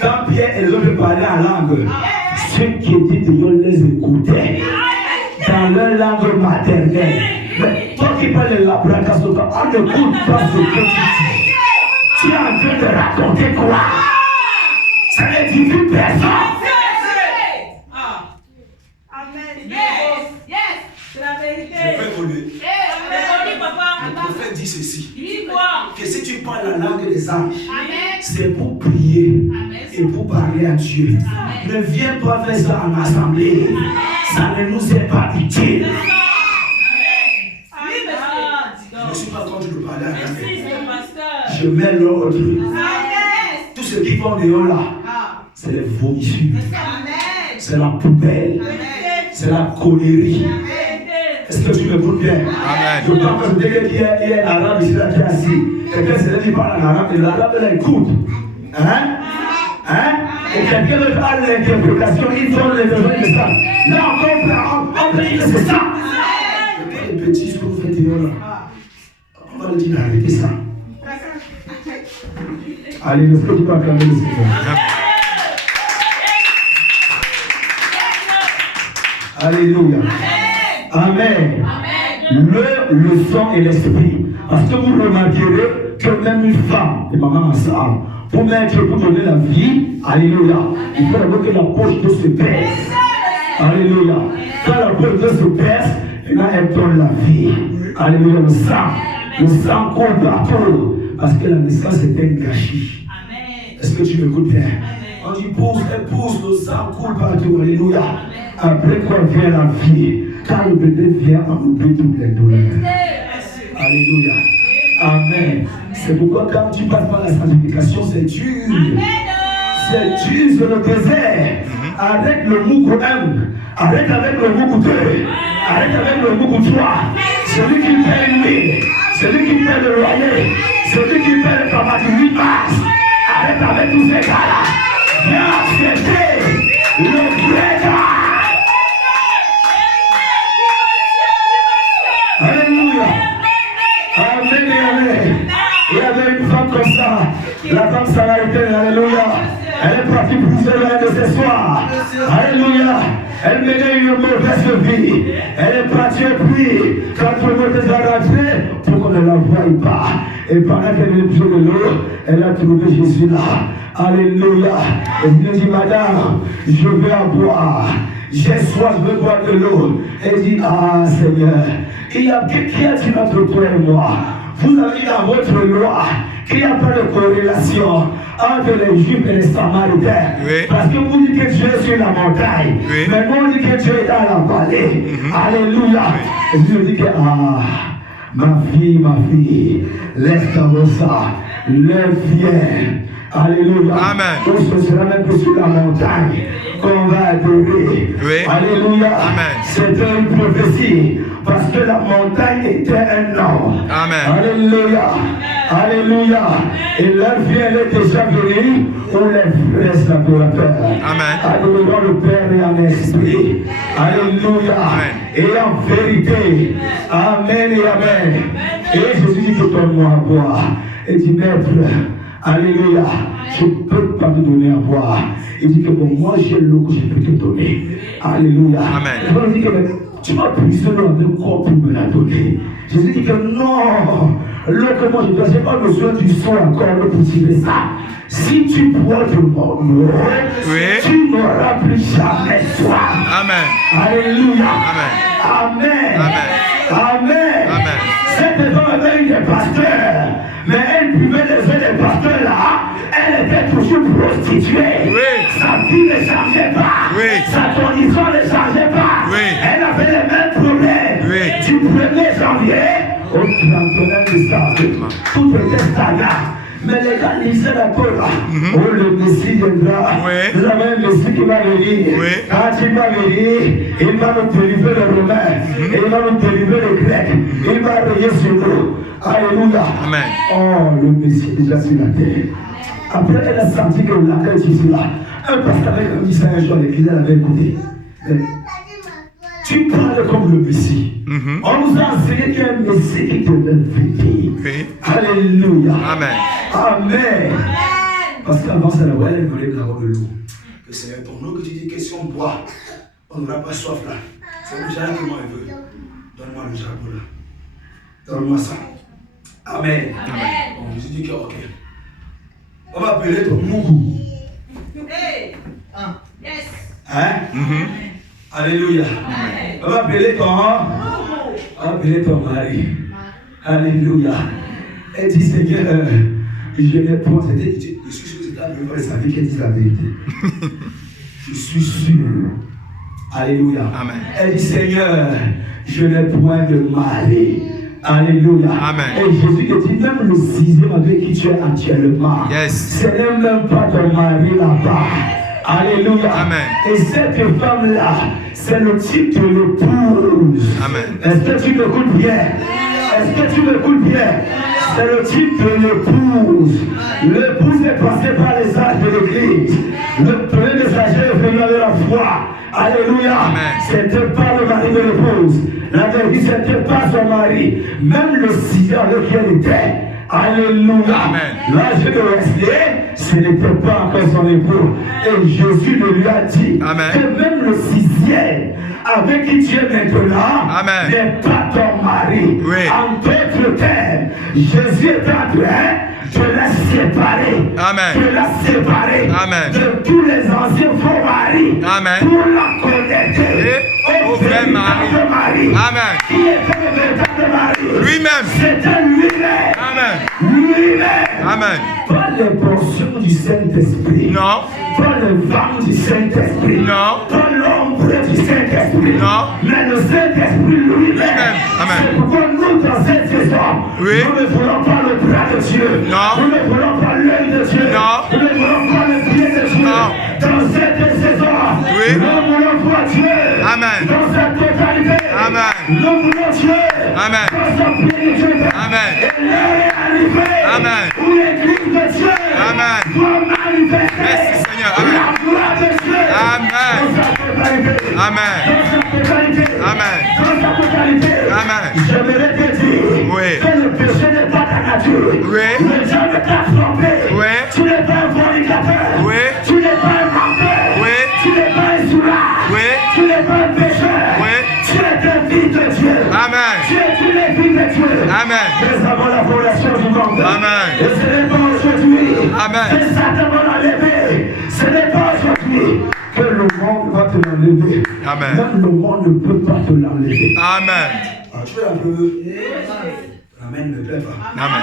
Quand Pierre et les autres parlaient en langue, ceux qui étaient dehors les écoutaient dans leur langue maternelle. Mais toi qui parles de la bracasota, on n'écoute pas ce que tu dis. Tu es en train de raconter quoi? Ça n'édifie personne. C'est la vérité. Je peux évoluer. Le prophète dit ceci. Que si tu parles la langue des anges, c'est pour prier et pour parler à Dieu. Ne viens pas faire ça en assemblée. Ça ne nous est pas utile. Je ne suis pas contre de parler à la langue. Je mets l'ordre. Tout ce qui vont dehors là, c'est les vomissures. C'est la poubelle. C'est la colérie. Est-ce que tu m'écoutes bien? Amen. Je pense que quelqu'un qui est arabe ici là qui est assis. Quelqu'un c'est là qui parle en arabe et l'arabe là écoute. Hein? Et quelqu'un veut faire l'interprétation, il donne les besoins de ça. Là on peut dire que c'est ça. Les petits, ce que vous faites dehors là, on va le dire d'arrêter ça. Allez, est-ce que tu peux acclamer le Seigneur? Alléluia. Amen. Le sang et l'esprit. Parce que vous remarquerez que même une femme et maman ensemble, pour donner la vie, alléluia, il faut d'abord que la poche de se perce. Alléluia. Quand la poche de se perce, et là elle donne la vie. Alléluia. Le sang coule partout. Parce que la naissance est un gâchis. Est-ce que tu m'écoutes bien? On dit pousse, elle pousse, le sang coule partout. Alléluia. Après quoi vient la vie? Quand le bébé vient, on oublie toutes les douleurs. Alléluia. Amen. C'est pourquoi quand tu passes par la sanctification, c'est dur. C'est dur sur le désert. Arrête le moukou 1. Arrête avec le moukou 2. Arrête avec le moukou 3. Celui qui paie l'huile. Celui qui paie le loyer. Celui qui paie le tabac du 8 mars. Arrête avec tous ces gars-là. Viens accepter le vrai gars. Alléluia. Amen et amen. Il y avait une femme comme ça. La femme samaritaine, alléluia. Elle est partie plusieurs années de ce soir. Alléluia. Elle menait une mauvaise vie. Elle est partie et puis, quand le monde est rentré, pour qu'on ne la voie pas. Et pendant qu'elle est besoin de l'eau, elle a trouvé Jésus là. Alléluia. Et il lui dit, madame, je veux à boire. J'ai soif, je veux boire de l'eau. Elle dit, ah Seigneur, il y a qui a dit entre toi et moi? Vous avez dit dans votre loi qu'il n'y a pas de corrélation entre les Juifs et les Samaritains. Oui. Parce que vous dites que Dieu est sur la montagne. Oui. Mais nous on dit que Dieu est dans la vallée. Alléluia. Oui. Et Dieu dit que, ma fille, laisse tomber ça. Lève-viens. Alléluia. Amen. Donc ce sera même que sur la montagne qu'on va adorer. Oui. Alléluia. Amen. C'était une prophétie. Parce que la montagne était un nom. Amen. Alléluia. Alléluia. Et l'heure vient, elle est déjà venue pour les vrais adorateurs. Amen. Adorons le Père et en esprit. Alléluia. Amen. Et en vérité. Amen et amen. Et Jésus dit que donne-moi à boire. Et dit, maître, alléluia, je ne peux pas te donner à boire. Il dit que bon, moi j'ai l'eau que je peux te donner. Alléluia. Amen. Il dit que tu m'as puisé l'eau avec quoi pour me la donner. Jésus dit que non, l'eau que moi je dois, j'ai pas besoin du son encore pour tirer ça. Si tu bois de mon eau, tu n'auras plus jamais soif. Amen. Alléluia. Amen. Amen. Amen. Amen. Amen. Cette femme avait eu des pasteurs, mais elle buvait les eaux des pasteurs là. Elle était toujours prostituée. Oui. Sa vie ne changeait pas. Oui. Sa condition ne changeait pas. Oui. Elle avait les mêmes problèmes. Oui. Du 1er janvier au 31 décembre. Tout était stagnant. Mais les gars lisaient la peur là. Oh, le Messie viendra. Oui. Nous avons un Messie qui va venir. Oui. Quand il va venir, il va nous délivrer les Romains. Il va nous délivrer les Grecs. Il va rayer sur nous. Alléluia. Amen. Oh, le Messie est déjà sur la terre. Après, elle a senti que la terre est ici là. Un pasteur avait dit ça un jour à l'église, elle avait écouté. Tu parles comme le Messie. On nous a enseigné qu'il y a un Messie qui te donne venir. Alléluia. Amen. Amen. Parce qu'avant, ça la voyait, elle voulait d'avoir de l'eau. Que Seigneur, ton eau que tu dis que si on boit, on n'aura pas soif là. C'est le jardin que moi je veux. Donne-moi le jardin là. Donne-moi ça. Amen. Amen. Bon, je dis que ok. On va appeler ton Mougou. Hey. Yes. Hein? Alléluia. On va appeler ton mari. Alléluia. Elle dit Seigneur, je n'ai point. Je suis sûr que c'était la première fois de sa vie qu'elle dit la vérité. Je suis sûr. Alléluia. Amen. Elle dit Seigneur, je n'ai point de mari. Alléluia. Amen. Et Jésus te dit, même le sixième avec qui tu es actuellement, ce n'est même pas ton mari là-bas. Alléluia. Amen. Et cette femme-là, c'est le type de l'épouse. Amen. Est-ce que tu m'écoutes bien? Est-ce que tu m'écoutes bien? C'est le type de l'épouse. L'épouse est passée par les âges de l'église. Le premier messager est venu avec la foi. Alléluia. C'était pas le mari de l'épouse. La vérité, c'était pas son mari. Même le sixième avec qui elle était. Alléluia. L'âge de rester, ce n'était pas encore son époux. Et Jésus lui a dit que même le sixième avec qui tu es maintenant n'est pas ton mari. En d'autres termes, Jésus est en train de la séparer. De la séparer de tous les anciens faux maris. Pour la connecter au véritable mari. Qui était le véritable mari? Lui-même. C'était lui-même. Lui-même. Pas les portions du Saint-Esprit. Non. Pas le vent du Saint-Esprit. Non. Pas l'ombre du Saint-Esprit. Non. Mais le Saint-Esprit lui-même. C'est pourquoi nous, dans cette saison, nous ne voulons pas le bras de Dieu. Non. Nous ne voulons pas l'œil de Dieu. Non. Nous ne voulons pas le pied de Dieu. Non. Dans cette saison, nous voulons voir Dieu. Amen. Dans sa totalité. Amen. Nous voulons Dieu. Amen. Dans sa plénitude. Amen. Et l'heure est arrivée. Amen. Où l'église de Dieu Amen. doit manifester. Merci Seigneur. La gloire de Dieu. Amen. Dans sa totalité. Amen. Dans sa totalité. Amen. Dans sa totalité. Amen. J'aimerais te dire que le péché n'est pas ta nature. Le diable t'a trompé. Tu n'es pas un fornicateur. Tu n'es pas un menteur. Tu n'es pas un sourd. Tu n'es pas un pécheur. Tu es un fils de Dieu. Amen. Tu es une fille de Dieu. Amen. Nous avons la fondation du monde. Amen. Et ce n'est pas aujourd'hui Amen. que Satan va l'enlever. Ce n'est pas aujourd'hui que le monde va te l'enlever. Amen. Même le monde ne peut pas te l'enlever. Amen. Tu veux la preuve? Amen, ne plaît pas. Amen.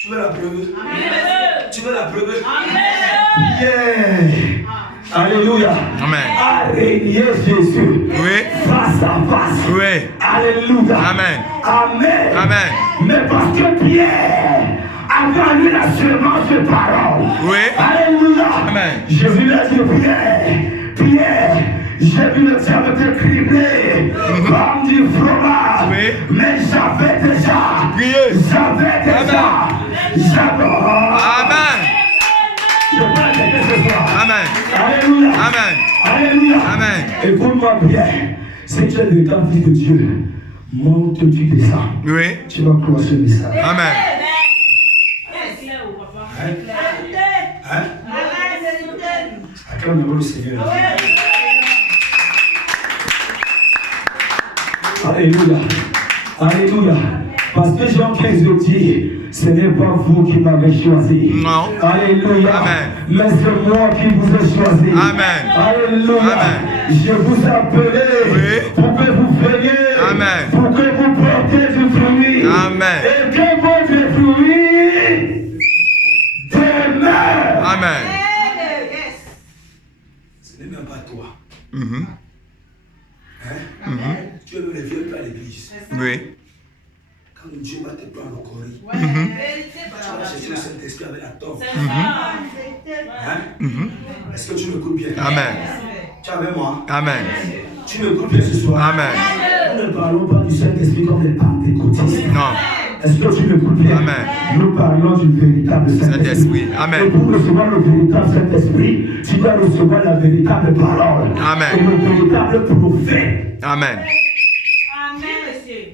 Tu veux la preuve? Tu veux la preuve? Alléluia. Amen. A régné Jésus. Face à face. Alléluia. Amen. Amen. Amen. Mais parce que Pierre avait lu la semence de parole. Alléluia. Amen. Jésus lui a dit Pierre, j'ai vu le diable te cribler comme du fromage. Mais j'avais déjà. Amen. Amen. Alléluia. Amen. Alléluia. Amen. Écoute-moi bien. Si tu es le véritable fils de Dieu, monte, tu descends. Tu vas croire ce message. Amen. Acclame le Seigneur. Alléluia. Alléluia. Parce que Jean 15 dit, ce n'est pas vous qui m'avez choisi. Non. Alléluia. Amen. Mais c'est moi qui vous ai choisi. Amen. Alléluia. Amen. Je vous ai appelé pour que vous veniez. Amen. Pour que vous portiez du fruit. Amen. Et que votre fruit demeure. Amen. Ce n'est même pas toi. Tu es le vieux à l'église. Quand Dieu va te prendre le corps, tu vas chercher le Saint-Esprit avec la tort. Est-ce que tu m'écoutes bien? Amen. Tu es avec moi? Amen. Tu m'écoutes bien ce soir? Amen. Nous ne parlons pas du Saint-Esprit comme les pentecôtistes. Non. Est-ce que tu m'écoutes bien? Amen. Nous parlons du véritable Saint-Esprit. Amen. Et pour recevoir le véritable Saint-Esprit, tu dois recevoir la véritable parole. Amen. Et le véritable prophète. Amen. Amen, monsieur.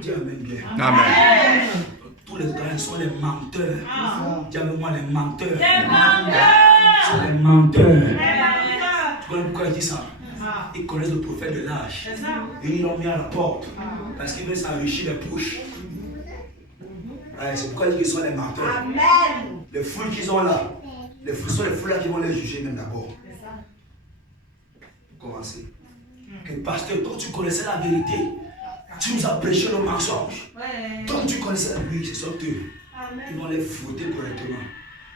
Dis Amen bien. Amen. Tous les gars sont les menteurs. Dis avec moi les menteurs. Les menteurs. Ce sont les menteurs. Tu connais pourquoi il dit ça? Ils connaissent le prophète de l'âge. Et ils l'ont mis à la porte. Parce qu'ils veulent s'enrichir les poches. C'est pourquoi il dit qu'ils sont les menteurs. Amen. Les foules qu'ils ont là. Les foules sont les foules là qui vont les juger même d'abord. Commencer. Que pasteur, toi tu connaissais la vérité. Tu nous as prêché le mensonge. Toi tu connaissais la vérité, c'est ça que ils vont les fouetter correctement.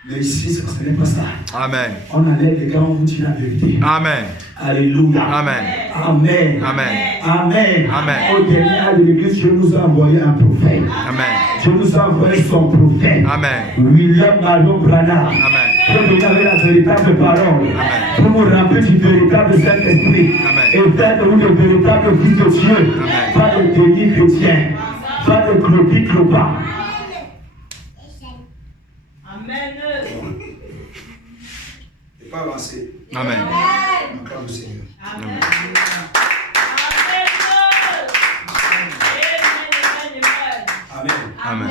Mais ici, ce n'est pas ça. Amen. On enlève les gars, on vous dit la vérité. Amen. Alléluia. Amen. Amen. Amen. Amen. Amen. Au dernier de l'église, Dieu nous a envoyé un prophète. Amen. Dieu nous a envoyé son prophète. Amen. William Marion Branham. Amen. Pour nous donner la véritable parole. Amen. Pour nous remplir du véritable Saint-Esprit. Amen. Et faire de nous le véritable fils de Dieu. Amen. Pas de déni chrétien. Pas de clopi clopa. Amen. Et pas avancer. Amen. Acclame le Seigneur. Amen. Amen. Amen.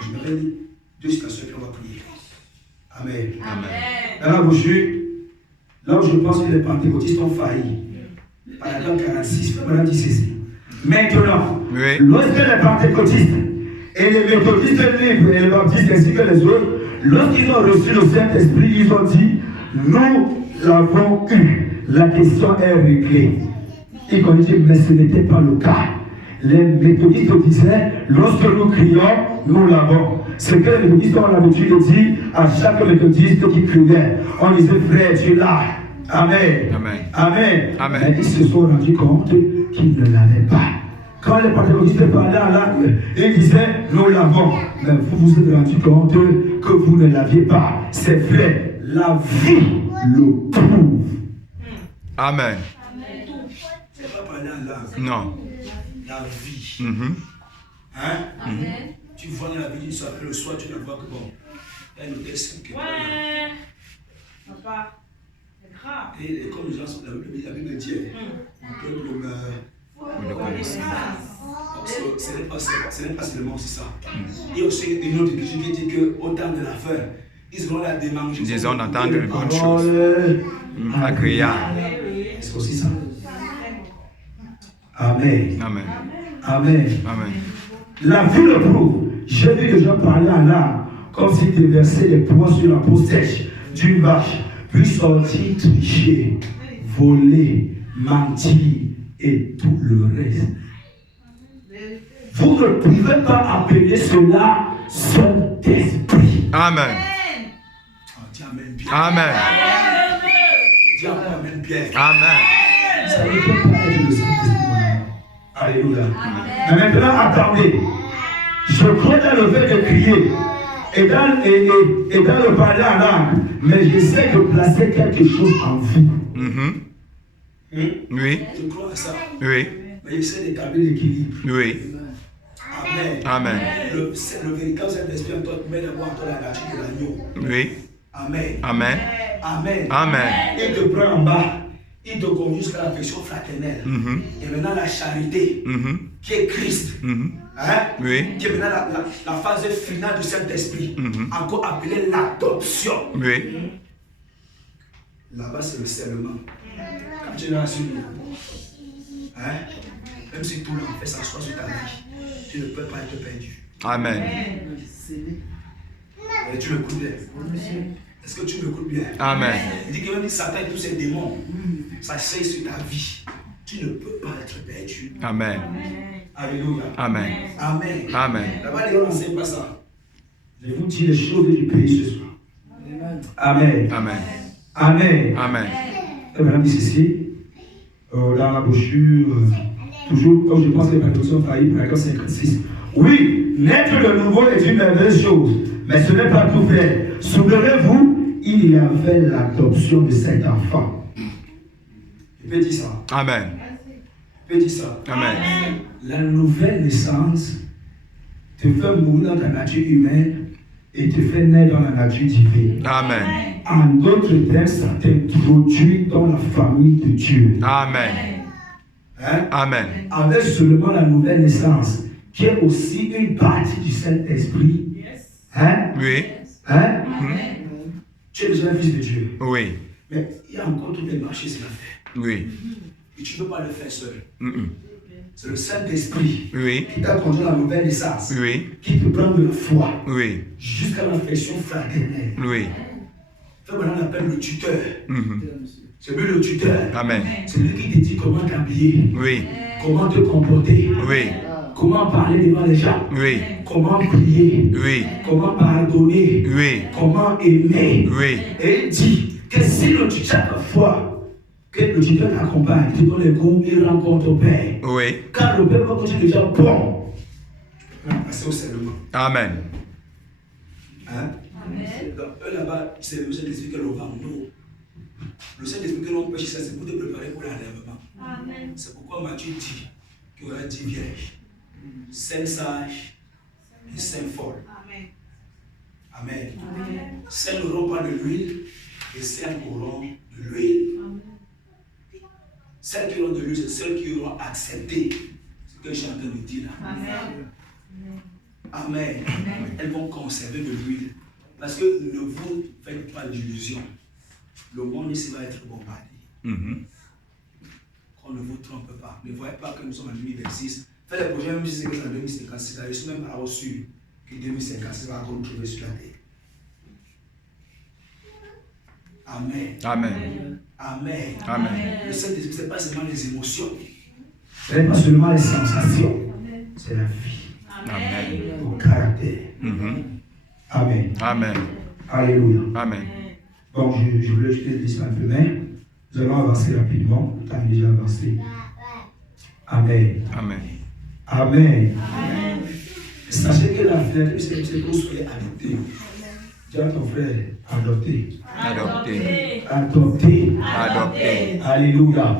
Je vais lire deux citations et puis on va prier. Amen. Amen. Dans la brochure, là où je pense que les pentecôtistes ont failli, paragraphe 46, on a dit ceci. Maintenant, Oui. lorsque les pentecôtistes et les méthodistes libres et les baptistes ainsi que les autres, lorsqu'ils ont reçu le Saint-Esprit, ils ont dit, nous l'avons eu. La question est réglée. Ils ont dit, mais ce n'était pas le cas. Les méthodistes disaient, lorsque nous crions, nous l'avons. Ce que les méthodistes ont l'habitude de dire à chaque méthodiste qui criait. On disait, frère, tu es là. Amen. Amen. Amen. Amen. Mais ils se sont rendus compte qu'ils ne l'avaient pas. Quand les pentecôtistes parlaient en langue, ils disaient, nous l'avons. Mais vous vous êtes rendu compte que vous ne l'aviez pas. C'est vrai. La vie le prouve. Amen. C'est pas parler en langue. Non. La vie. Mhm. Hein? Amen. Tu vois dans la vie du soir, le soir, tu ne vois que bon. Elle nous laisse quelque part. Ouais. Papa. C'est grave. Et comme les gens sont la Bible dit, on peut le ce n'est pas seulement ça. Il y a aussi une autre église qui dit qu'au temps de la fin, ils auront la démarche. Disons d'entendre une bonne chose. Agréable. C'est aussi ça. Amen. Amen. Amen. Amen. La vie le prouve. J'ai vu des gens parler en langue comme s'ils déversaient les poids sur la peau sèche d'une vache, puis sortir, tricher, voler, mentir et tout le reste. Vous ne pouvez pas appeler cela Saint-Esprit. Amen. Dis Amen bien. Amen. Dis Amen bien. Amen. Ça ne peut pas être le Saint-Esprit. Alléluia. Mais maintenant, attendez. Je crois dans le fait de crier et dans le parler en langue, mais j'essaie de placer quelque chose en vous. Oui. Je crois à ça. Oui. Mais j'essaie d'établir l'équilibre. Oui. Amen. Amen. Le véritable Saint-Esprit en toi met d'abord en toi la nature de l'agneau. Oui. Amen. Amen. Amen. Amen. Il te prend en bas. Il te conduit jusqu'à l'affection fraternelle. Et maintenant la charité, qui est Christ. Hein? Oui. Qui est maintenant la phase finale du Saint-Esprit. Encore appelée l'adoption. Oui. Là-bas, c'est le scellement. Quand tu es dans la suite, hein? Même si tout le monde fait s'asseoir sur ta vie, tu ne peux pas être perdu. Amen. Et tu m'écoutes bien. Est-ce que tu m'écoutes bien? Amen. Il dit que même si Satan et tous ses démons s'asseyent sur ta vie, tu ne peux pas être perdu. Amen. Alléluia. Amen. Amen. Amen. Là-bas, les gens n'enseignent pas ça. Je vous dis les choses du pays ce soir. Amen. Amen. Amen. Amen. Et maintenant, dit ceci, dans la brochure, toujours, comme je pense que les traductions faillies, paragraphe 56. Oui, naître de nouveau est une merveilleuse chose, mais ce n'est pas tout vrai. Souvenez-vous, il y avait l'adoption de cet enfant. Il peut dire ça. Amen. Il peut dire ça. Amen. La nouvelle naissance te fait mourir dans ta nature humaine et te fait naître dans la nature divine. Amen. En d'autres termes, ça t'introduit dans la famille de Dieu. Amen. Hein? Amen. Avec seulement la nouvelle naissance, qui est aussi une partie du Saint-Esprit. Hein? Oui. Hein? Tu es déjà un fils de Dieu. Oui. Mais il y a encore toutes les marches à faire. Oui. Et tu ne peux pas le faire seul. C'est le Saint-Esprit qui t'a conduit à la nouvelle naissance. Qui te prend de la foi. Jusqu'à l'affection fraternelle. Fait maintenant on appelle le tuteur. C'est lui le tuteur. Amen. C'est lui qui te dit comment t'habiller. Comment te comporter. Comment parler devant les gens. Comment prier. Comment pardonner. Comment aimer. Et il dit que si le tuteur a foi, que le tuteur t'accompagne, tu donnes les cours, il rencontre ton Père. Car le Père va continuer déjà bon. Tu peux passer au serment. Amen. Hein? Donc, eux là-bas, c'est le Saint-Esprit que l'on va en nous. Le Saint-Esprit que l'on pêche, c'est pour te préparer pour l'enlèvement. C'est pourquoi Matthieu dit qu'il y aura 10 vierges, 5 sages et 5 folles. Amen. 5 n'auront pas de l'huile et 5 auront de l'huile. Celles qui auront de l'huile, c'est celles qui auront accepté ce que j'ai en train de dire là. Amen. Elles vont conserver de l'huile. Parce que ne vous faites pas d'illusions. Le monde ici va être bombardé. Qu'on ne vous trompe pas. Ne voyez pas que nous sommes en 2026. Faites les projets, même si c'est en 2056. Je suis même pas sûr que 2056 va encore nous trouver sur la terre. Amen. Amen. Amen. Amen. Le Saint-Esprit, ce n'est pas seulement les émotions. Ce n'est pas seulement les sensations. C'est la vie. Amen. Au caractère. Amen. Amen. Alléluia. Amen. Bon, je voulais juste te dire ça un peu, mais nous allons avancer rapidement. Le temps est déjà avancé. Amen. Amen. Amen. Sachez que la fête, c'est que vous soyez adoptés. Dis à ton frère, adopté. Adopté. Adopté. Adopté. Alléluia.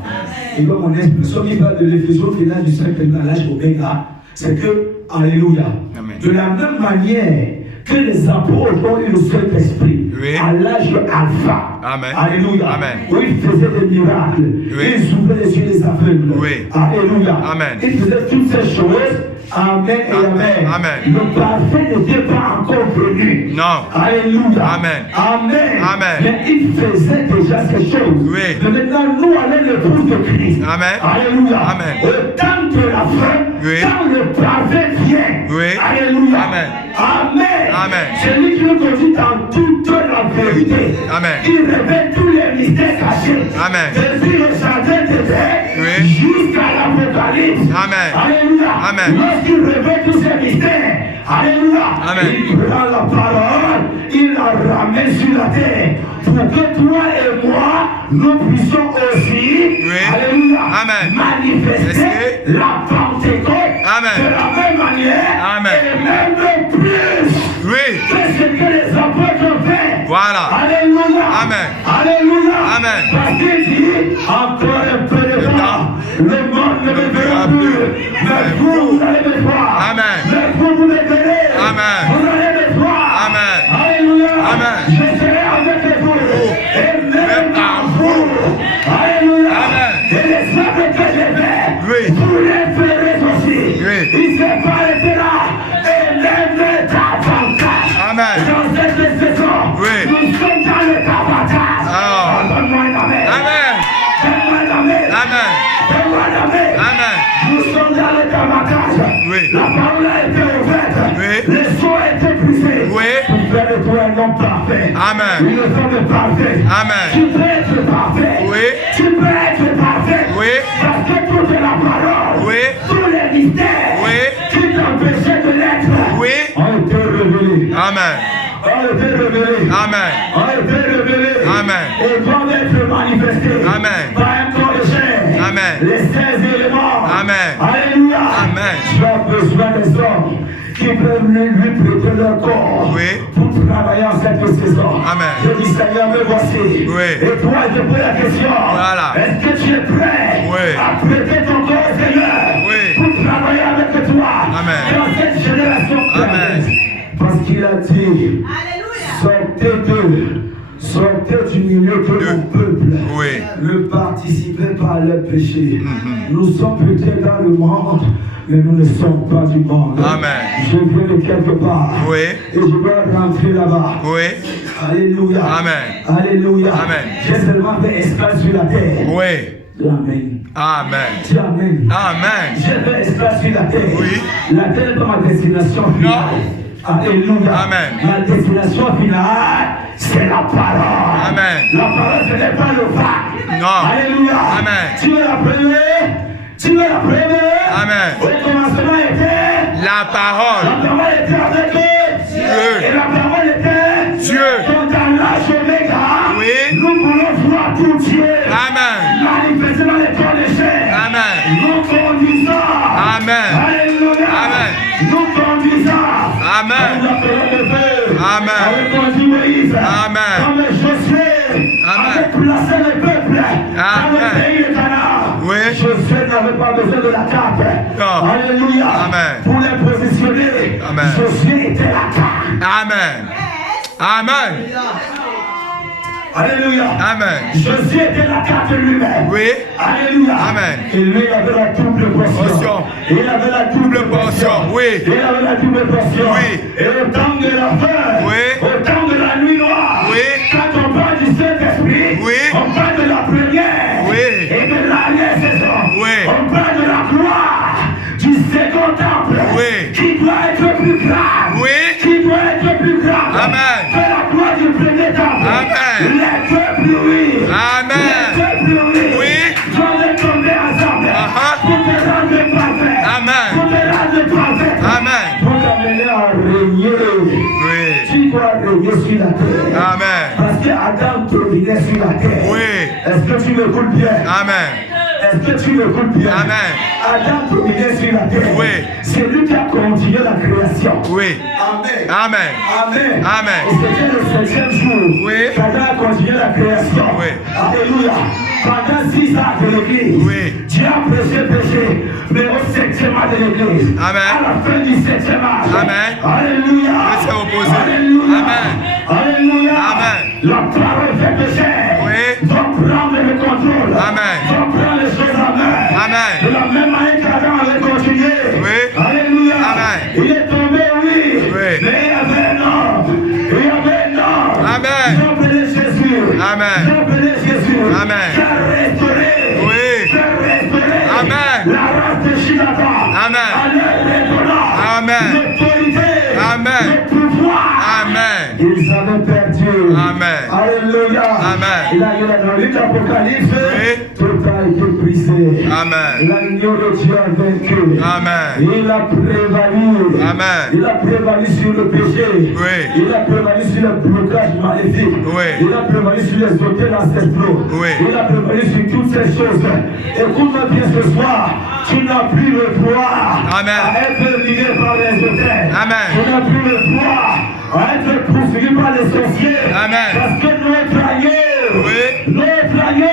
Et comme mon expression qui parle de l'Éphésion finale du Saint-Père à l'âge Oméga, c'est que, alléluia. Amen. De la même manière que les apôtres ont eu le Saint-Esprit à l'âge alpha. Amen. Alléluia. Amen. Où ils faisaient des miracles. Ils ouvraient les yeux des aveugles. Alléluia. Amen. Ils faisaient toutes ces choses. Amen et amen. Amen. Le parfait n'était pas encore venu. Non. Alléluia. Amen. Amen. Amen. Mais il faisait déjà ces choses. Mais maintenant, nous allons l'épouse de Christ. Amen. Alléluia. Amen. Au temps de la fin, quand le parfait vient. Alléluia. Amen. Amen. Amen. C'est lui qui nous conduit dans toute la vérité. Amen. Il révèle tous les mystères cachés. Amen. Depuis le jardin d'Éden jusqu'à l'Apocalypse. Amen. Alléluia. Amen. Lorsqu'il révèle tous ces mystères, alléluia. Amen. Il prend la parole, il la ramène sur la terre pour que toi et moi, nous puissions aussi, alléluia, manifester la Pentecôte de la même manière et même plus que ce que les apôtres ont fait. Voilà. Alléluia. Amen. Alléluia. Amen. Parce qu'il dit, encore un peu de temps, le monde ne me verra plus, mais vous allez me voir. Amen. Mais vous me verrez. Amen. Vous allez me voir. Amen. Alléluia. Amen. Je serai avec vous. Et même en vous. Alléluia. Amen. Et les œuvres que j'ai faites, vous les ferez aussi. Il s'est pas arrêté là. Et même davantage. Amen. Dans cette saison, nous sommes dans le davantage. Donne-moi un amen. Amen. Donne-moi un amen. Amen. Donne-moi un amen. Amen. Nous sommes dans le davantage. La parole a été ouverte. Les sceaux ont été brisés. Pour faire de toi un homme parfait. Amen. Une femme parfaite. Amen. Tu peux être parfait. Tu peux être parfait. Parce que toute la parole, tous les mystères qui t'empêchaient de l'être ont été révélés. Amen. Ont été révélés. Amen. Ont été révélés. Amen. Et doivent être manifestés. Amen. Par un corps de chair. Amen. Les 16 éléments. Amen. Alléluia. Amen. Tu as besoin des hommes qui peuvent lui prêter leur corps pour travailler en cette saison. Amen. Je dis Seigneur, me voici. Et toi, je pose la question. Voilà. Est-ce que tu es prêt à prêter ton corps au Seigneur pour travailler avec toi dans cette génération? Amen. Parce qu'il a dit, sortez du milieu de mon peuple. Ne participez pas à leur péché. Nous sommes peut-être dans le monde, Mais nous ne sommes pas du monde. Amen. Je viens de quelque part. Oui. Et je dois rentrer là-bas. Oui. Alléluia. Amen. Alléluia. Amen. J'ai seulement fait esclave sur la terre. Oui. Amen. Amen. Dis Amen. Amen. J'ai fait esclave sur la terre. Oui. La terre n'est pas ma destination finale. Alléluia. Amen. Ma destination finale, c'est la parole. Amen. La parole, ce n'est pas le vague. Non. Alléluia. Amen. Tu veux la première? Tu veux la première? Amen. Au commencement était La parole. la parole était avec Dieu. Et la parole était Dieu. Donc dans l'âge Oméga, Oui. nous voulons voir tout Dieu. Amen. Manifester dans les corps de chair. Amen. Nous conduisons. Amen. Alléluia. Amen. Nous conduisons. Amen. Avec la parole de Dieu. Amen. Avec conduit Moïse. Amen. Comme Josué. Amen. Avec placer le peuple. Dans le Amen. pays de Canaan. Oui. Josué n'avait pas besoin de la cape. Non. Alléluia. Amen. Pour les positionner. Amen. Josué était la cape. Amen. Amen. Alléluia. Amen. Josué était la carte lui-même. Oui. Alléluia. Amen. Et lui, il avait la double portion. Il avait la double portion. Oui. Il avait la double portion. Oui. Et au temps de la fin, Oui. au temps de la nuit noire, Oui. quand on parle du Saint-Esprit, Oui. on parle de la première Oui. et de la saison. Oui. On parle de la gloire du second temple Oui. qui doit être plus grave. Oui. Qui doit être plus grave. Amen. Que la gloire du premier temple. Amen. Les peuples, oui. Amen. Les peuples, oui. Oui. Doivent tomber ensemble. Pour te rendre parfait. Amen. Pour te rendre parfait. Amen. Pour t'amener à régner. Oui. Tu dois régner sur la terre. Amen. Parce que Adam dominait sur la terre. Oui. Est-ce que tu m'écoutes bien? Amen. Est-ce que tu m'écoutes bien? Amen. Adam dominait sur la terre. Oui. C'est lui qui a continué la création. Oui. Amen. Amen. Amen. Amen. Et c'était le 7e jour. Oui. Qu'Adam a continué la création. Oui. Alléluia. Pendant 6 ans de l'église. Oui. Dieu a péché. Mais au 7e âge de l'église. Amen. À la fin du 7e âge. Amen. Alléluia. Dieu s'est opposé. Alléluia. Amen. Alléluia. Amen. La parole fait péché. Oui. Donc prendre le contrôle. Amen. Donc prendre les choses en main. Amen. De la même manière qu'Adam avait continué. Oui. Alléluia. Amen. Il est tombé, oui. Oui. Mais il y avait un homme. Il y avait un homme. Amen. J'ai appelé Jésus. Amen. J'ai appelé Jésus. Amen. Qui a restauré. Oui. Qui a restauré. Amen. La race de Shigata. Amen. En leur redonnant Amen. l'autorité. Amen. Le pouvoir. Amen. Ils avaient perdu. Amen. Alléluia. Amen. Il a eu dans le livre d'Apocalypse. Oui. Tout a été brisé. Amen. L'agneau de Dieu a vaincu. Amen. Il a prévalu. Amen. Il a prévalu sur le péché. Oui. Il a prévalu sur le blocage maléfique. Oui. Il a prévalu sur les hôtels ancestraux. Oui. Il a prévalu sur toutes ces choses. Écoute-moi bien ce soir. Tu n'as plus le droit Amen. à être lié par les hôtels. Amen. Tu n'as plus le droit à être poursuivi par les sorciers. Amen. Parce que notre agneau, Oui. notre agneau,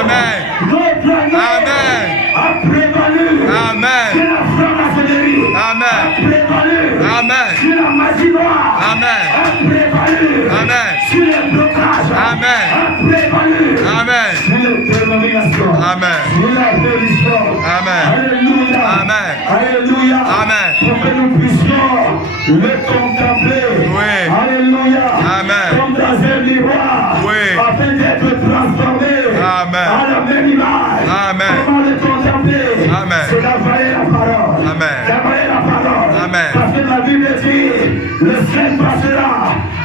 Amen. notre agneau Amen. a prévalu Amen. sur la franc-maçonnerie, Amen. a prévalu Amen. sur la magie noire, Amen. a prévalu Amen. sur les blocages, Amen. a prévalu Amen. sur les dénominations, Amen. sur la religion. Amen. Alléluia. Amen. Alléluia. Amen. Pour que nous puissions le contempler. Oui. Alléluia. Amen. Comme dans un miroir. Oui. Afin d'être transformé. Amen. À la même image. Amen. Comment le contempler? Amen. C'est d'avaler la parole. Amen. D'avaler la parole. Amen. Parce que la Bible dit, le ciel passera,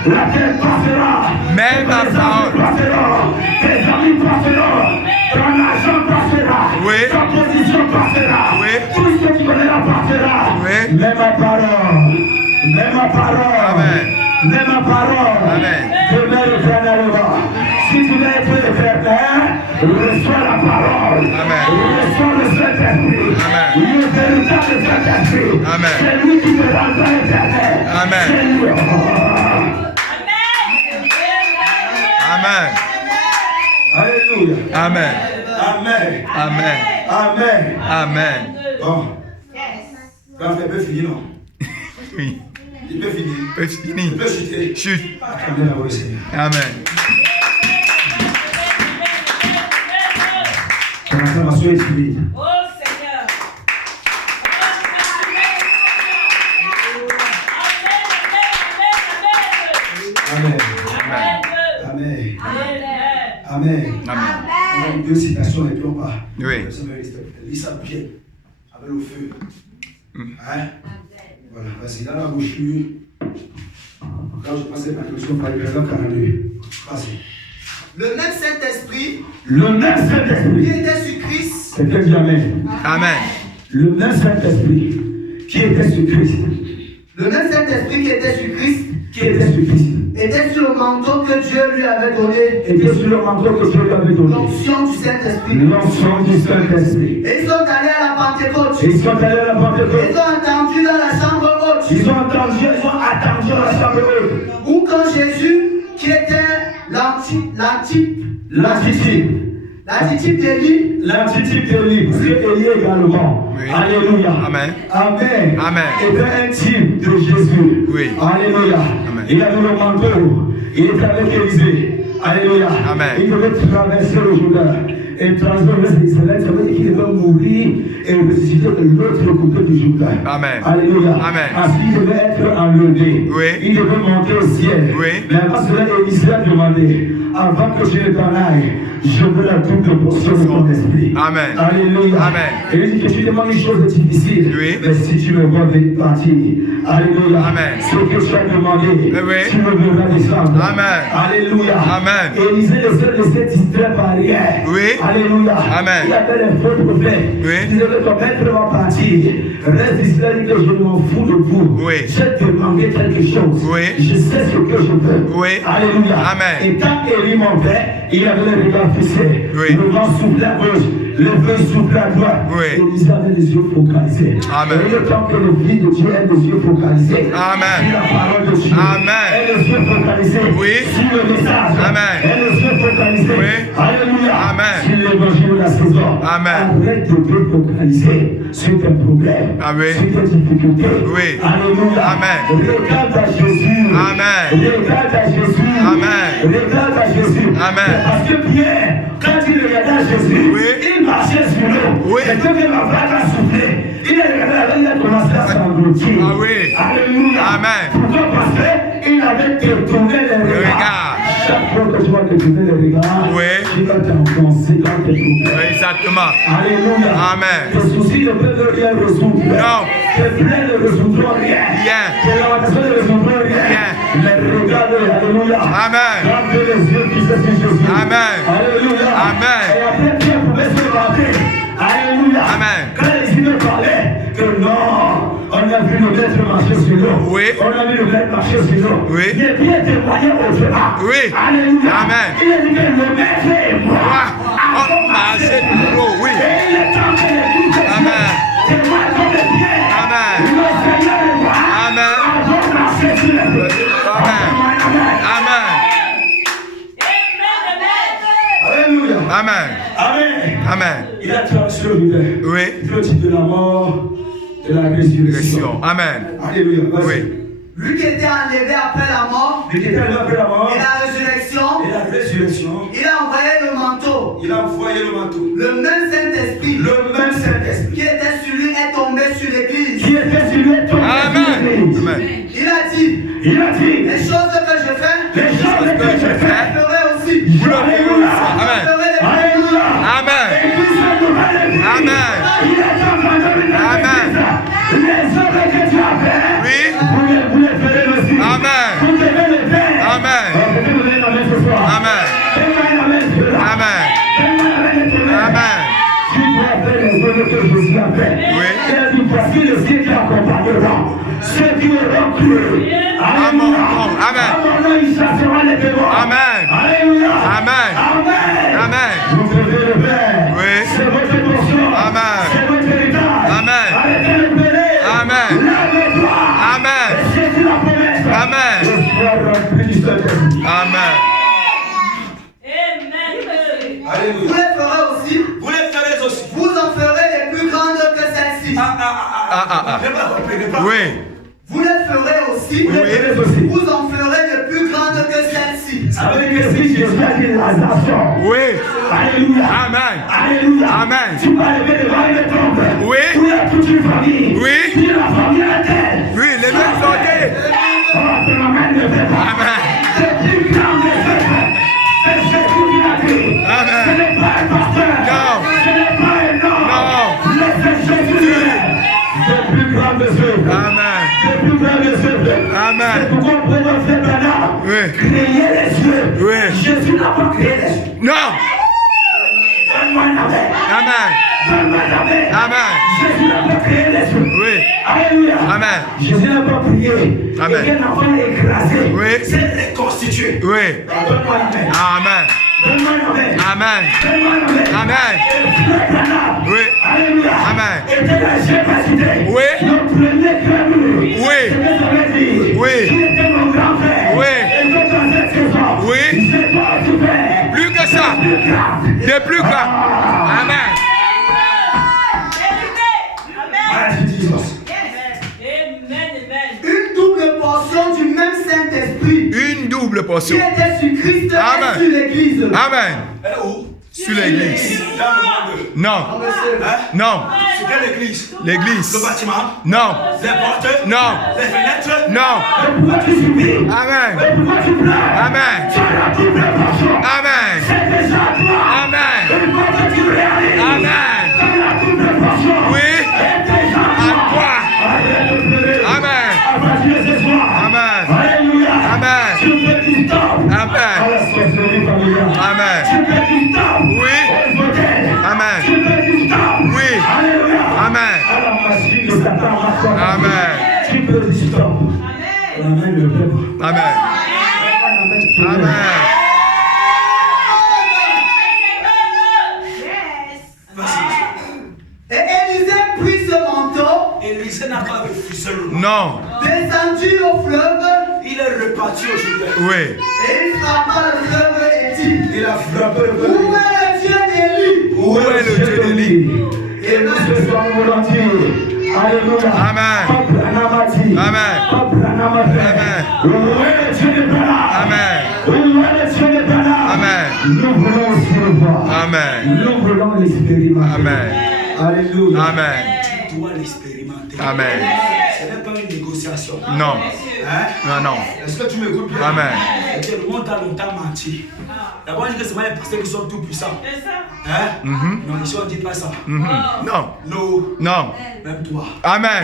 la terre passera. Même la les parole. amis passeront, tes amis passeront, ton argent passera, Oui. ta position passera, Oui. tout ce que tu connais passera. Oui. Mais ma parole, mais ma parole, Amen. mais ma parole, Amen. demeure éternellement. Si tu veux être éternel, reçois la parole, Amen. reçois le Saint-Esprit, Amen. le véritable Saint-Esprit, Amen. c'est lui qui te rendra éternel. Amen. C'est lui. Amen. Alléluia. Amen. Amen. Amen. Amen. Amen. Bon. Quand il peut finir, non? Oui. Il peut finir. Fini. Il peut chuter. Chute. Acclamez la voix du Seigneur. Amen. Ton acclamation est timide. Oh Seigneur. Amen. Amen. On a deux citations et puis on part. Oui. Lis ça bien. Avec le feu. Hein? Voilà, vas-y, dans la bouchure. Quand je passais ma question par l'exemple 42. Vas-y. Le même Saint-Esprit. Le même Saint-Esprit. Qui était sur Christ. Quelqu'un dit Amen. Amen. Le même Saint-Esprit qui était sur Christ. Le même Saint-Esprit qui était sur Christ. Qui était sur Christ. Était sur le manteau que Dieu lui avait donné. Était sur le manteau que Dieu lui avait donné. L'onction du Saint-Esprit. L'onction du Saint-Esprit. Et ils sont allés à la Pentecôte. Ils sont allés à la Pentecôte. Ils ont entendu dans la chambre haute. Ils ont attendu dans la chambre haute. Où quand Jésus, qui était l'antitype d'Élie. L'antitype d'Élie, parce que Élie également. Oui. Alléluia. Amen. Amen. Amen. Était un type de Jésus. Oui. Alléluia. Amen. Il avait le manteau. Il était avec Élisée. Alléluia. Amen. Il devait traverser le Jourdain. Et transformer Israël, ça veut dire qu'il devait mourir et ressusciter de l'autre côté du Jourdain. Amen. Alléluia. Amen. Ensuite, il devait être enlevé. Oui. Il devait monter au ciel. Oui. Mais avant cela, Élisée a demandé, avant que je ne t'en aille, je veux la double portion de ton esprit. Amen. Alléluia. Amen. Et il dit que tu demandes une chose difficile. Oui. Mais si tu me vois partir, alléluia. Amen. Ce que tu as demandé, Oui. tu me verras descendre. Amen. Alléluia. Amen. Élisée ne se laissait distraire par rien. Oui. Alléluia. Amen. Il avait les faux prophètes. Oui. Il disait que ton maître va partir. Reste ici, là, que je m'en fous de vous. Oui. J'ai demandé quelque chose. Oui. Je sais ce que je veux. Oui. Alléluia. Amen. Et quand Élie montait, il avait le regard fixé. Oui. Le vent soufflait à gauche, le vent soufflait à droite. Oui. Élisée avait les yeux focalisés. Amen. Et le temps que le fils de Dieu ait les yeux focalisés Amen. sur la parole de Dieu. Amen. Et les yeux focalisés Oui. sur le message. Amen. Et les yeux focalisés. Oui. Alléluia. Amen. Sur l'évangile de la saison. Amen. Arrête de te focaliser sur tes problèmes. Amen. Sur tes difficultés. Oui. Alléluia. Amen. Regarde à Jésus. Amen. Regarde à Jésus. Amen. Regarde à Jésus. Amen. C'est parce que Pierre, quand il regardait à Jésus, Oui. il marchait sur l'eau. Oui. Et dès que la vague a soufflé, il a regardé, il a commencé à s'engloutir. Ah oui. Alléluia. Amen. Pourquoi? Parce qu'il avait détourné les regards. Chaque fois que tu vas détourner les regards, Oui. il va t'enfoncer dans tes problèmes. Exactement. Alléluia. Amen. Tes soucis ne peuvent rien résoudre. Non. Tes plaies ne résoudront rien. Rien. Tes lamentations ne résoudront rien. Rien. Les regards, alléluia. Amen. Garde les yeux qui sont sur Jésus. Amen. Alléluia. Amen. Et après, Pierre pouvait se vanter. Alléluia. Amen. Quand les yeux parlaient que non, on a vu le maître marcher sur l'eau. Oui. On a vu le maître marcher sur l'eau. Oui. Mais Pierre témoignait au-delà. Oui. Alléluia. Amen. Il a dit que le maître et moi On marchait sur l'eau, oui. Et il est temps que l'église de Dieu Amen. témoigne comme Pierre. Amen. Le Seigneur et moi Amen. avons marché sur les eaux. Amen. Amen. Alléluia. Amen. Amen. Amen. Il a traversé le rivière. Oui. Le type de la mort, de la résurrection. Résurrection. Amen. Alléluia. Vas-y. Oui. Lui qui était enlevé après la mort Il était arrivé après la mort et la résurrection, et la résurrection. il a envoyé le manteau. Il a envoyé le manteau. Le même Saint-Esprit Le même Saint-Esprit qui était sur lui est tombé sur l'église. qui était sur lui tombé Amen. sur l'église. Amen. Il a dit, Il a dit, les choses que je fais, les choses que je je fais, ferai aussi. Alléluia. Amen. Je ferai les Alléluia. Amen. Église de nouvelle église. Amen. Il est en train de venir à Amen. l'église. Les œuvres que tu as faites, Oui. vous les ferez aussi. Amen. Vous devez les faire. Amen. Vous devez donner l'amen ce soir. Amen. Fais-moi un amen ce soir. Amen. Fais-moi un amen ce soir. Amen. Tu dois faire les œuvres que Jésus a fait. Oui. Il a dit, voici les cieux qui accompagneront ceux qui auront cru. Alléluia. Amen. À mon nom, il chassera les démons. Amen. Alléluia. Amen. Amen. Amen. Vous devez le faire. Oui. C'est votre portion. Amen. C'est votre héritage. Amen. Arrêtez de pleurer. Amen. Lève-toi. Amen. Et saisis la promesse. Amen. Je sois rempli du Saint-Esprit. Amen. Vous les ferez aussi. Vous les ferez aussi. Vous en ferez les plus grandes que celles-ci. Oui. Vous les ferez aussi. Vous les ferez aussi. Vous en ferez les plus grandes que celles-ci. Ça veut dire que si Jésus a dit Lazare sort. Oui. Alléluia. Amen. Alléluia. Amen. Tu vas lever devant une tombe. Oui. Tu as toute une famille. Oui. Tu as la famille à terre. Oui, les mêmes sorties. Oh, ton amen ne fait pas. Amen. C'est plus grand que ce. C'est Jésus qui l'a dit. créé les cieux. Oui. Jésus n'a pas créé les cieux. Non. Donne-moi un amen. Amen. Donne-moi un amen. Amen. Jésus n'a pas créé les cieux. Oui. Alléluia. Amen. Jésus n'a pas prié. Amen. Et qu'un enfant écrasé. Oui. C'est reconstitué. Oui. Donne-moi un amen. Amen. Donne-moi un amen. Amen. Donne-moi un amen. Amen. Oui. Alléluia. Amen. Et de la générosité. Oui. Le premier créateur. Oui. C'est ce que ça veut dire. Oui. Qui était mon grand frère. Oui. Et donc dans cette saison. Oui. C'est toi qui fais. Plus que ça. De plus grave. Amen. Merci Jesus. Une double portion du même Saint-Esprit Une double portion. qui était sur Christ Amen. et sur l'Église. Amen. Elle est où? Sur l'église. Dans le monde. Non. Hein? Non. C'est quelle église? L'église. Le bâtiment? Non. Les portes? Non. Les fenêtres? Non. Et pourquoi tu subis? Amen. Et pourquoi tu pleures? Amen. Tu as la double portion. Amen. C'est déjà toi. Amen. Et pourquoi que tu réalises? Amen. Tu as la double portion. Oui. Et déjà À toi. quoi? Arrête de pleurer. Amen. Avant Dieu ce soir. Amen. Alléluia. Amen. Tu peux dire stop. Amen. À la sorcellerie familiale. Amen. Tu peux dire stop. Oui. Au modèle. Amen. Tu peux dire stop. Oui. Alléluia. Amen. À la machine de Satan, ma foi. Amen. Tu peux dire stop. Amen le peuple. Amen. Amen. Et Élisée prit ce manteau, Élisée n'a pas refusé le nom. Non. descendu au fleuve, Il est reparti au Jourdain. Oui. et il frappa le fleuve et dit, Il a frappé le peuple. où est le Dieu d'Élie? Où est le Dieu d'Élie? Et nous ce soir nous voulons dire, alléluia. Amen. Peuple Anamati. Amen. Peuple Anamati. Amen. Où est le Dieu de Bala? Amen. Où est le Dieu de Bala? Amen. Nous voulons aussi le voir. Amen. Nous voulons l'expérimenter. Amen. Alléluia. Amen. Tu dois l'expérimenter. Amen. Ce n'est pas une négociation. Non. Hein? Non, non. Est-ce que tu m'écoutes bien? Amen. Le monde a longtemps menti. D'abord, on dit que c'est pas les pasteurs qui sont tout puissants. Hein? Non, ici on ne dit pas ça. Non. Non. Non. Même toi. Amen.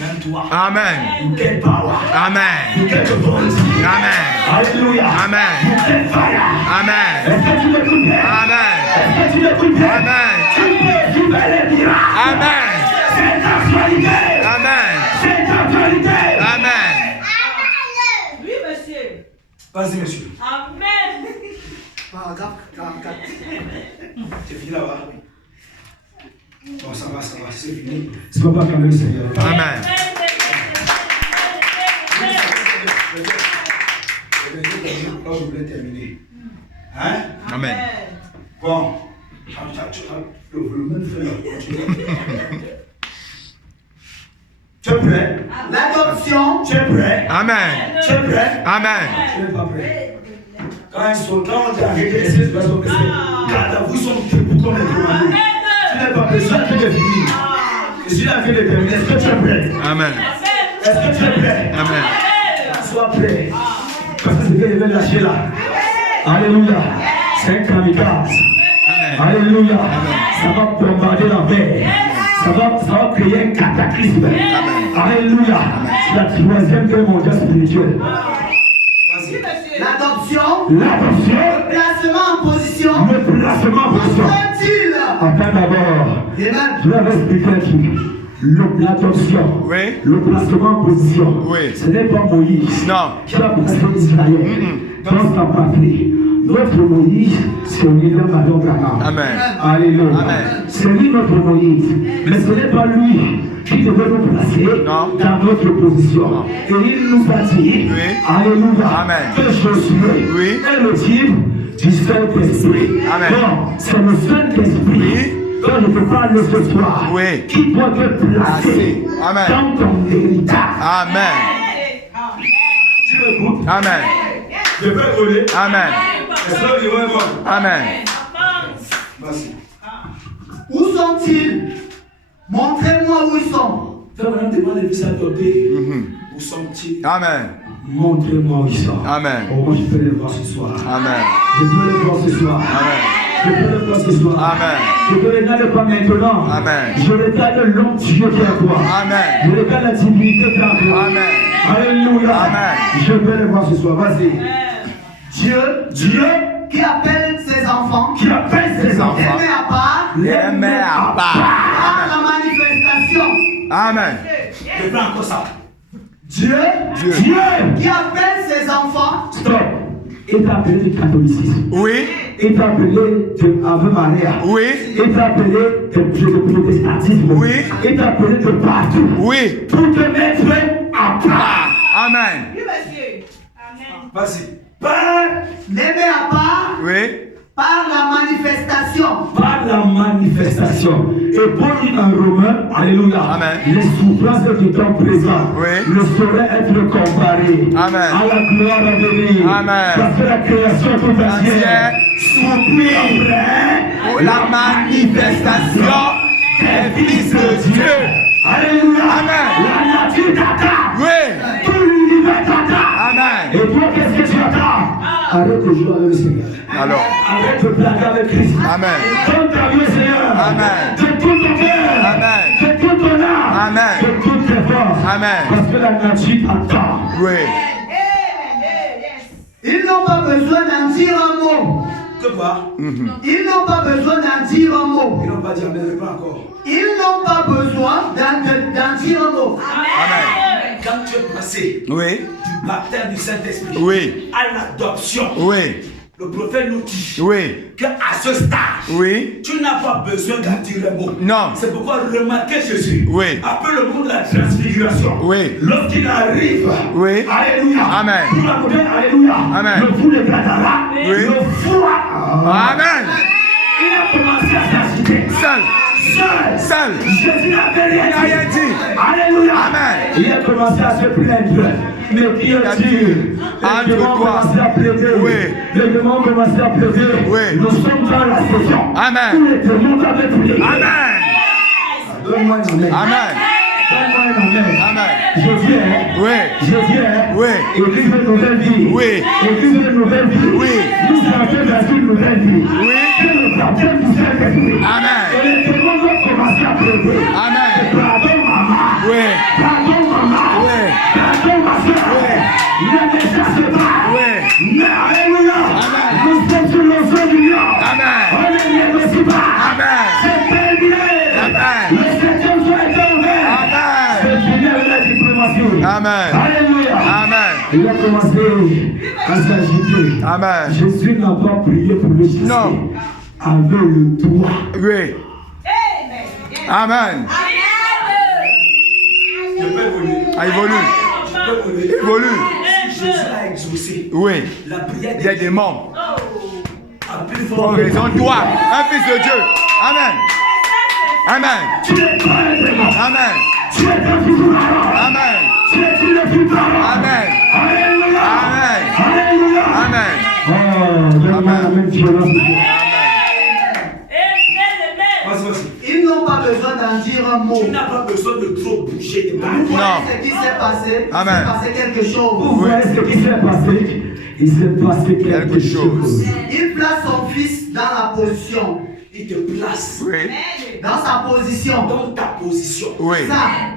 Même toi. Amen. Quelle power. Amen. Quelle autorité. Amen. Alléluia. Amen. Quelle fire. Amen. Est-ce que tu m'écoutes bien? Amen. Est-ce que tu m'écoutes bien? Amen. Tu peux vivre les miracles. Amen. C'est actualité. Amen. C'est actualité. Amen. Oui, monsieur. Vas-y, monsieur. Amen. Paragraphe 44. C'est fini là-bas. Bon, ça va, c'est fini. C'est pas quand le Seigneur. Amen. Quand vous voulez terminer. Hein? Amen. Bon. Le volume fait là. Tu es prêt? L'adoption, Tu es prêt? Amen. Tu es prêt? Amen. Tu n'es pas prêt. Quand on t'a arrêté, c'est parce que c'est garde à vous, ils sont debout comme les commandés. Tu n'es pas prêt, je viens de finir. Je suis là, je viens de terminer. Est-ce que tu es prêt? Amen. Est-ce que tu es prêt? Amen. Sois prêt. Parce que ce que je vais lâcher là. Alléluia. C'est un kamikaze. Amen. Alléluia. Ça va bombarder la mer. Ça va créer un cataclysme. Alléluia. C'est la troisième guerre mondiale spirituelle. l'adoption, L'adoption, le placement en position, le placement en position. soit-il? Enfin d'abord, Amen. je vais expliquer un truc. L'adoption, Oui. le placement en position, Oui. ce n'est pas Moïse Non. qui a placé Israël dans sa patrie. Notre Moïse, c'est William Marion Branham. Amen. Alléluia. Amen. C'est lui notre Moïse. Mais ce n'est pas lui qui devait nous placer Non. dans notre position. Non. Et il nous a dit, Oui. Alléluia, Amen. que Josué Oui. est le type du Saint-Esprit. Amen. Donc, c'est le Saint-Esprit Oui. dont je te parle ce soir Oui. qui doit te placer Amen. dans ton héritage. Amen. Tu m'écoutes? Amen. Je peux voler. Amen. Est-ce que je vais voir? Amen. Vas-y. Où sont-ils? Montrez-moi où ils sont. Fais maintenant demande de s'adopter. Où sont-ils? Amen. Montrez-moi où ils sont. Amen. Oh, moi, je peux les voir ce soir. Amen. Je peux les voir ce soir. Amen. Je peux les voir ce soir. Amen. Je ne regarde pas maintenant. Amen. Je regarde l'homme Dieu qui est à toi. Amen. Je regarde la divinité qui est à toi. Amen. Alléluia. Amen. Je peux les voir ce soir. Vas-y. Dieu qui appelle ses enfants, qui appelle ses enfants, les met à part, Les met à part. par la manifestation. Amen. Je prends encore ça. Dieu Qui appelle ses enfants, stop, est appelé du catholicisme, Oui. est appelé de Ave Maria, Oui. est appelé de protestantisme, Oui. est appelé de partout, Oui. pour te mettre à part. Amen. Oui, monsieur. Amen. Vas-y. les met à part Oui. par la manifestation. Par la manifestation. Et Paul dit en Romains, alléluia, Amen. les souffrances du temps présent Oui. ne sauraient être comparées Amen. à la gloire à venir. Amen. Parce que la création tout entière soupire Pour la manifestation des fils de Dieu. Alléluia. Amen. La nature t'attend. Oui. Tout l'univers t'attend. Amen. Et toi, qu'est-ce que tu attends? Arrête de jouer avec le Seigneur. Alors. Arrête de blaguer avec Christ. Amen. Donne ta vie au Seigneur. Amen. De tout ton cœur. Amen. De tout ton âme. Amen. De toutes tes forces. Amen. Parce que la nature t'attend. Oui. Ils n'ont pas besoin d'en dire un mot. Que quoi? Ils n'ont pas besoin d'en dire un mot. Ils n'ont pas dit Amen, pas encore. Ils n'ont pas besoin d'en dire un mot. Amen. Quand tu es passé Oui. du baptême du Saint-Esprit Oui. à l'adoption, Oui. le prophète nous dit Oui. qu'à ce stade, Oui. tu n'as pas besoin d'en dire un mot. Non. C'est pourquoi remarquez Jésus. Oui. Après le mot de la transfiguration. Oui. Lorsqu'il arrive. Oui. Alléluia. Amen. Pour annoncer, alléluia. Amen. Le fou de Gadara. Oui. Le froid. Amen. Il a commencé à s'agiter. Seul. Seul. Jésus n'avait Il n'a rien dit. Alléluia. Amen. Il a commencé à se plaindre. Mais qui est-il? Entre Les démons ont toi. commencé à plaider. Oui. Les démons ont commencé à plaider. Oui. Nous sommes dans la saison. Amen. Tous les démons doivent plaider. Amen. Donne-moi un amen. Amen. Donne-moi un amen. Amen. Je viens. Oui. Je viens. Oui. Église de nouvelle vie. Oui. Église de nouvelle vie. Oui. Nous sommes dans une nouvelle vie. Oui. C'est le baptême du Saint-Esprit. Amen. Et les démons vont commencer à plaider. Amen. Pardon, maman. Oui. Pardon, maman. Oui. Pardon, ma soeur. Oui. Ne me chasse pas. Oui. Mais alléluia. Amen. Nous sommes sur le sol du lion. Amen. On ne négocie pas. Amen. C'est terminé. Amen. Le septième jour est ouvert. Amen. C'est fini avec la diplomatie. Amen. Alléluia. Amen. Il a commencé à s'agiter. Amen. Jésus n'a pas prié pour le chasser. Non. Avec le doigt. Oui. Amen. Je peux évoluer. Ah, évolue. Je peux évoluer. Évolue. Si Jésus a exaucé Oui. la prière Il y a des membres. à plus Pour fort raison de toi, un fils de Dieu. Amen. Amen. Tu es pas un démon. Amen. Tu es un fils de parole. Amen. Tu es une fille de parole. Amen. Alléluia. Amen. Alléluia. Amen. Oh, donne-moi la même violence. Vas-y, vas-y. Ils n'ont pas besoin d'en dire un mot. Tu n'as pas besoin de trop bouger des Vous paroles. voyez ce qui s'est passé. Amen. Il s'est passé quelque Vous chose. voyez ce qui s'est passé? Il s'est passé quelque chose. Il place son fils dans la position. Il te place Oui. Dans sa position. dans ta position. Oui.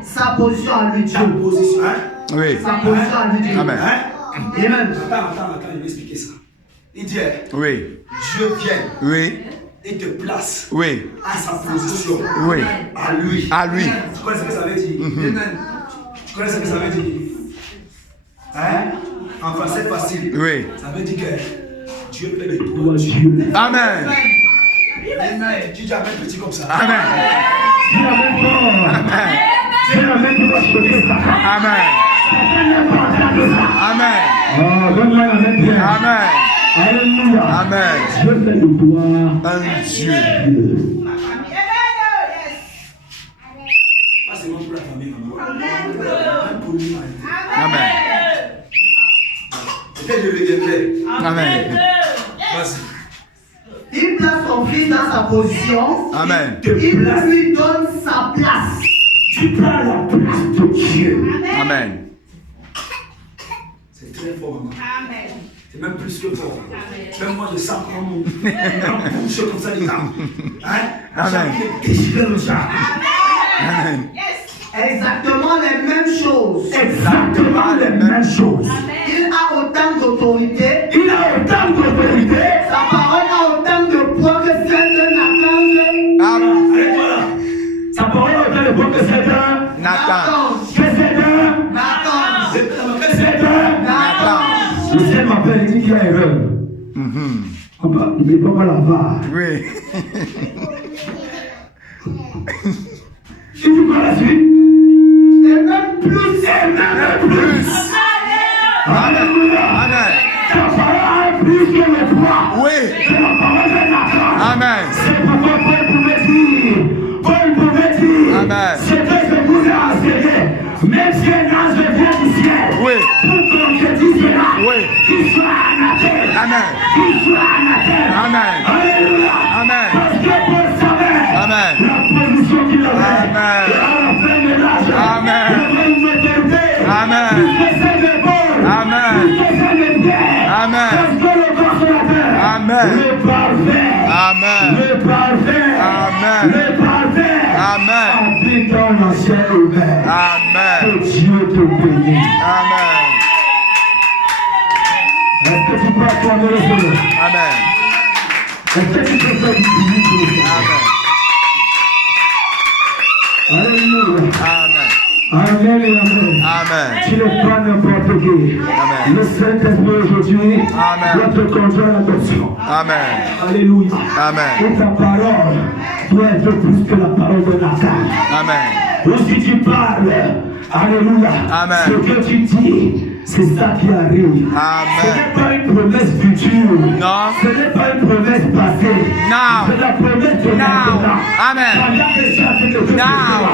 Sa position à lui, Dieu. Ta position, hein? Oui. Sa position à lui, Dieu. Amen. Hein? Amen. Attends, je vais expliquer ça. Il dit, Oui. Dieu vient Oui. et te place Oui. à sa position. Oui. À lui. À lui. Tu connais ce que ça veut dire? Amen. Tu connais ce que ça veut dire? Hein? En français facile. Oui. Ça veut dire que Dieu fait de toi. Dieu. Amen. Amen. Tu dis Amen petit comme ça. Amen. Dieu amène fort. Amen. Dieu amène de votre côté ça. Amen. Amen. Oh, donne-moi la même pierre. Amen. Alléluia. Amen. Dieu fait de toi Un Dieu. Dieu. Pas seulement pour la famille, maman. Même pour lui. Amen. Et je reviendrai. Amen. Vas-y. Il place son fils dans sa position. Amen. Il lui donne sa place. Tu prends la place de Dieu. Amen. C'est très fort, maman. C'est même plus que fort. Même moi, je sens comme un bouche comme ça, les gens. Hein? Amen. Déchirer le chat. Amen. Exactement les mêmes choses. Exactement les mêmes choses. Il a autant d'autorité. Il a autant mais pas la var. Oui. Si tu prends la suite, et même plus, Alléluia. Amen. Ta parole est plus que le poids. Oui. C'est la parole de Nathan. Amen. C'est pourquoi Paul pouvait dire, Amen. ce que je vous ai enseigné, même si un ange vient du ciel, Oui. pour concrétiser cela, Oui. qu'il soit anathème. Amen. Qu'il soit anathème. Amen. Alléluia. Amen. Parce que Paul savait Amen. la position qu'il avait. Amen. Et à la fin de l'âge, Amen. il avait une autorité. Amen. Plus que celle de Paul. Amen. Plus que celle de Pierre. Amen. Parce que le consolateur, Amen. le parfait, Amen. le parfait, Amen. le parfait, Amen. habite dans l'ancien humain. Amen. Que Dieu te bénisse. Amen. Est-ce que tu peux acclamer le Seigneur? Amen. Est-ce que tu peux faire du public pour le Seigneur? Amen. Alléluia. Amen. Amen et amen. Amen. Tu n'es pas n'importe qui. Amen. Le Saint-Esprit aujourd'hui Amen. doit te conduire à l'adoption. Amen. Alléluia. Amen. Et ta parole doit être plus que la parole de Nathan. Amen. Ou si tu parles, alléluia, Amen. ce que tu dis, c'est ça qui arrive. Amen. Ce n'est pas une promesse future. Non. Ce n'est pas une promesse passée. Now. C'est la promesse de maintenant. Amen. Pendant que tu as fait quelque chose, Now.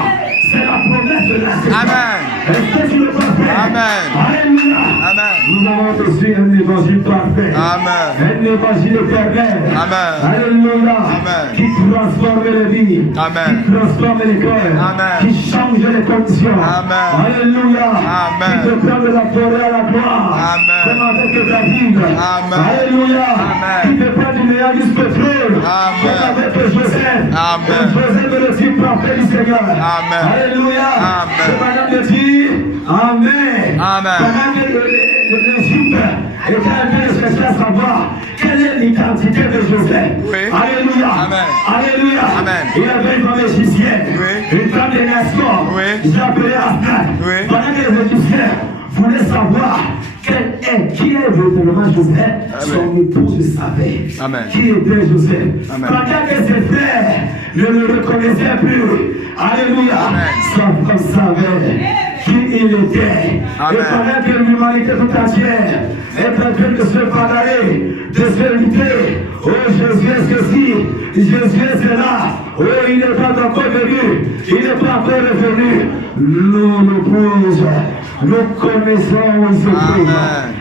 c'est la promesse de la saison. Amen. Est-ce que tu le peux faire? Amen. Alléluia. Amen. Nous avons reçu un évangile parfait. Amen. Un évangile éternel. Amen. Alléluia. Amen. Qui transforme les vies. Amen. Qui transforme les cœurs. Amen. Qui change les conditions. Amen. Alléluia. Amen. Qui te prend de la forêt à la gloire. Amen. Comme avec David. Amen. Alléluia. Amen. Qui te prend du néant jusqu'au trône. Amen. Comme avec Joseph. Amen. Joseph est le type parfait du Seigneur. Amen. Alléluia. Amen. C'est madame de dire Amen. Amen. Pendant que l'Égypte était en train de chercher à savoir quelle est l'identité de Joseph. Oui. Alléluia. Amen. Alléluia. Amen. Il y avait une femme égyptienne. Oui. Une femme de nation. Oui. J'ai appelé Asnat. Oui. Pendant que les Égyptiens voulaient savoir qui est véritablement Joseph, son épouse savait. Amen. Qui était Joseph. Amen. Pendant que ses frères ne le reconnaissaient plus. Alléluia. Amen. Sa femme savait qui il était. Amen. Et pendant que l'humanité tout entière est en train de se bagarrer, de se lutter. Oh Jésus est ceci, Jésus est cela. Oh il n'est pas encore venu, il n'est pas encore revenu. Nous l'épouse, nous connaissons où il se trouve.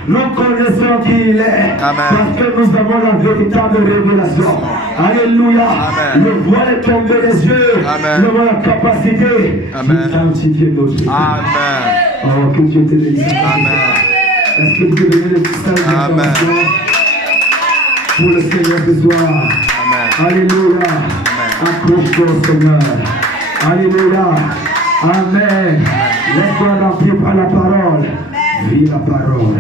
Nous connaissons qui il est. Amen. Parce que nous avons la véritable révélation. Alléluia. Amen. Le voile est tombé des yeux. Amen. Nous avons la capacité d'identifier nos yeux. Amen. Oh, que Dieu te bénisse. Amen. Est-ce que tu peux donner le message Amen. pour le Seigneur ce soir? Amen. Alléluia. Accroche-toi au Seigneur. Alléluia. Amen. Laisse-toi remplir par la parole. Vis la parole.